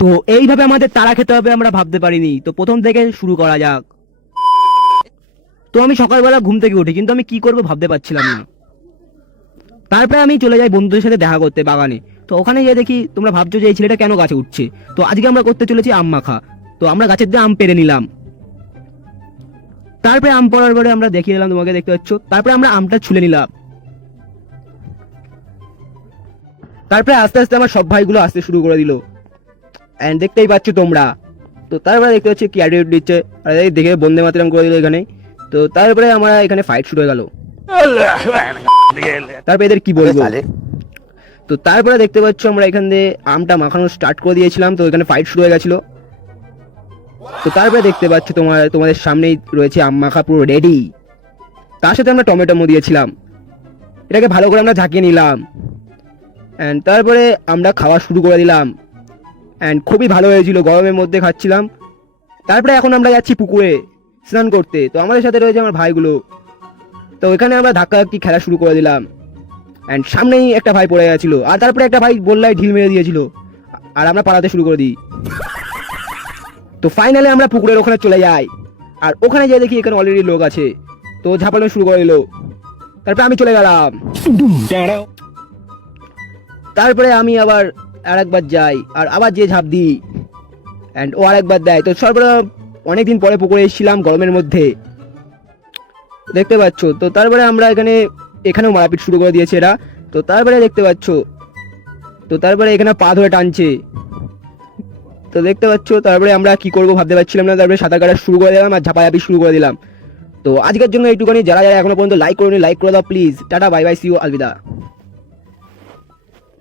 তো এইভাবে আমাদের তারা খেতে হবে আমরা ভাবতে পারিনি। তো প্রথম থেকে শুরু করা যাক। তো আমি সকালবেলা ঘুম থেকে উঠি, কিন্তু আমি কি করবো ভাবতে পারছিলাম না। তারপরে আমি চলে যাই বন্ধুদের সাথে দেখা করতে বাগানে। তো ওখানে গিয়ে দেখি, তোমরা ভাবছো যে এই ছেলেটা কেন গাছে উঠছে। তো আজকে আমরা করতে চলেছি আম মাখা। তো আমরা গাছের দিয়ে আম পেড়ে নিলাম। তারপরে আম পড়ার পরে আমরা দেখিয়ে দিলাম, তোমাকে দেখতে পাচ্ছ। তারপরে আমরা আমটা ছুলে নিলাম। তারপরে আস্তে আস্তে আমার সব ভাইগুলো আসতে শুরু করে দিল, এন্ড দেখতেই পাচ্ছ তোমরা। তো তারপরে দেখতে পাচ্ছি কি অ্যাটিটিউড দিচ্ছে, আর এই দেখে বন্দে মাতরম করে দিল এখানে। তো তারপরে আমরা এখানে ফাইট শুরু হয়ে গেল। তারপরে এদের কি বলবো। তো তারপরে দেখতে পাচ্ছ আমরা এখান দিয়ে আমটা মাখানো স্টার্ট করে দিয়েছিলাম, তো এখানে ফাইট শুরু হয়ে গেছিল। তো তারপরে দেখতে পাচ্ছ তোমাদের সামনেই রয়েছে আম মাখা পুরো রেডি। তার সাথে আমরা টমেটো দিয়েছিলাম, এটাকে ভালো করে আমরা ঝাঁকিয়ে নিলাম। অ্যান্ড তারপরে আমরা খাওয়া শুরু করে দিলাম। অ্যান্ড খুবই ভালো হয়েছিল, গরমের মধ্যে খাচ্ছিলাম। তারপরে এখন আমরা যাচ্ছি পুকুরে স্নান করতে। তো আমাদের সাথে রয়েছে আমার ভাইগুলো। তো এখানে আমরা ধাক্কাধাক্কি খেলা শুরু করে দিলাম। অ্যান্ড সামনেই একটা ভাই পড়ে গেছিল, আর তারপরে একটা ভাই বললাই ঢিল মেরে দিয়েছিল, আর আমরা পালাতে শুরু করে দিই। তো ফাইনালি আমরা পুকুরের ওখানে চলে যাই, আর ওখানে যেয়ে দেখি এখানে অলরেডি লোক আছে। তো ঝাপানো শুরু করে দিল। তারপরে আমি চলে গেলাম। তারপরে আমি আবার আরেকবার যাই, আর আবার যে ঝাঁপ দিই, অ্যান্ড ও আরেকবার দেয়। তো সর্বদা অনেকদিন পরে পুকুরে এসেছিলাম গরমের মধ্যে, দেখতে পাচ্ছ। তো তারপরে আমরা এখানেও মারাপিট শুরু করে দিয়েছে এরা। তো তারপরে দেখতে পাচ্ছ, তো তারপরে এখানে পা ধরে টানছে। তো দেখতে পাচ্ছ, তারপরে আমরা কি করবো ভাবতে পারছিলাম না। তারপরে সাঁতার কাটা শুরু করে দিলাম, আর ঝাপাঝাপি শুরু করে দিলাম। তো আজকের জন্য এইটুখানি। যারা যারা এখনো পর্যন্ত লাইক করেনি, লাইক করে দাও please. Tata, bye bye, see you, Alvida.